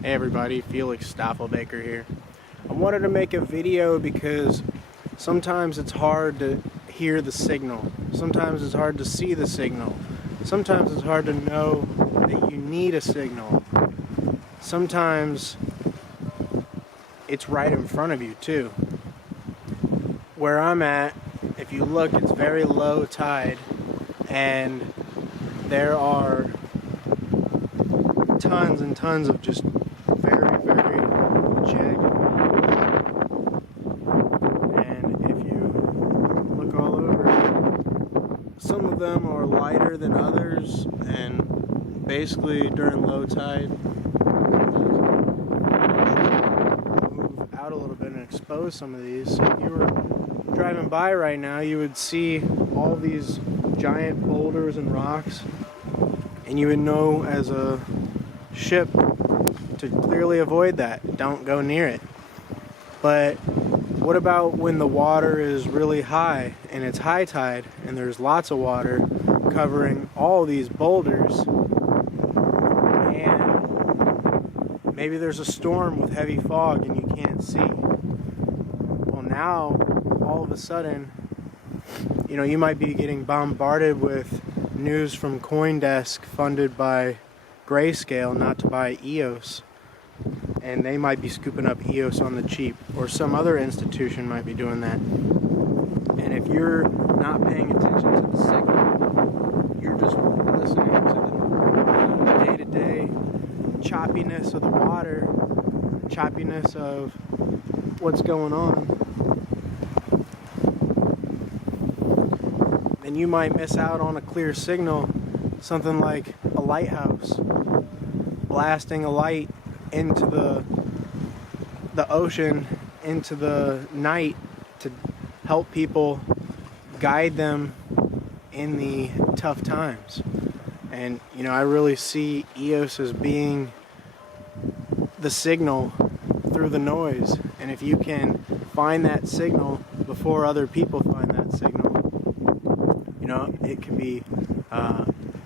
Hey everybody, Felix Staffelbaker here. I wanted to make a video because sometimes it's hard to hear the signal. Sometimes it's hard to see the signal. Sometimes it's hard to know that you need a signal. Sometimes it's right in front of you too. Where I'm at, if you look, it's very low tide and there are tons and tons of just very jagged walls. And if you look all over, some of them are lighter than others, and basically during low tide move out a little bit and expose some of these. So if you were driving by right now, you would see all these giant boulders and rocks, and you would know as a ship to clearly avoid that. Don't go near it. But what about when the water is really high and it's high tide and there's lots of water covering all these boulders, and maybe there's a storm with heavy fog and you can't see? Well, now all of a sudden, you might be getting bombarded with news from CoinDesk funded by Grayscale not to buy EOS, and they might be scooping up EOS on the cheap, or some other institution might be doing that. And if you're not paying attention to the signal, you're just listening to the day-to-day choppiness of the water, choppiness of what's going on, then you might miss out on a clear signal, something like a lighthouse blasting a light into the ocean, into the night, to help people, guide them in the tough times. And I really see EOS as being the signal through the noise. And if you can find that signal before other people find that signal, it can be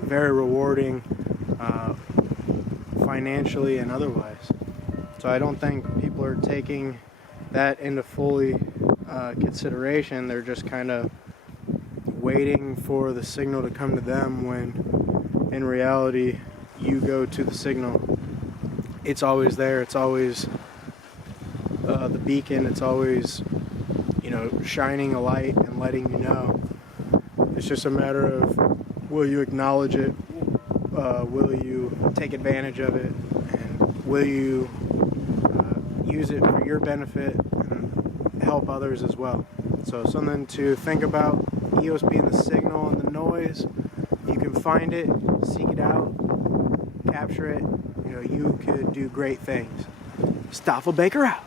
very rewarding financially and otherwise. So I don't think people are taking that into fully consideration. They're just kind of waiting for the signal to come to them, when in reality you go to the signal. It's always there. It's always the beacon. It's always shining a light and letting you know. It's just a matter of, will you acknowledge it? Will you take advantage of it? And will you use it for your benefit and help others as well? So something to think about. EOS being the signal and the noise. If you can find it, seek it out, capture it. You could do great things. Staffelbaker out.